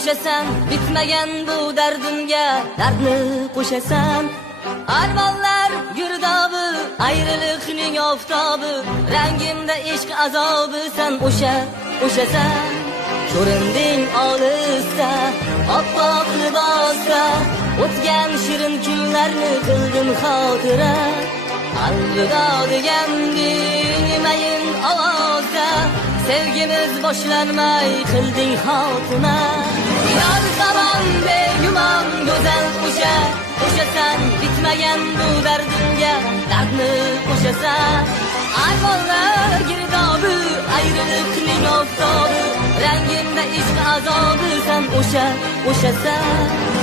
o'shasan, bitmagan bu dardimga dardni qo'shasan. Armonlar girdobi, ayriliqning oftobi, rangimda ishq azobi san o'shasan. Ko'rinding olisda, oppoq libosda, o'tgan shirin kunlarni qildim xotira. Alvido deganding mayin ovozda, sevgimiz boshlanmay qilding xotima. Yor hamon begumon go'zal o'shasan, bitmagan bu dardimga dardni qo'shasan. Armonlar girdobi, ayriliqning oftobi, rangimda ishq azobi san o'shasan.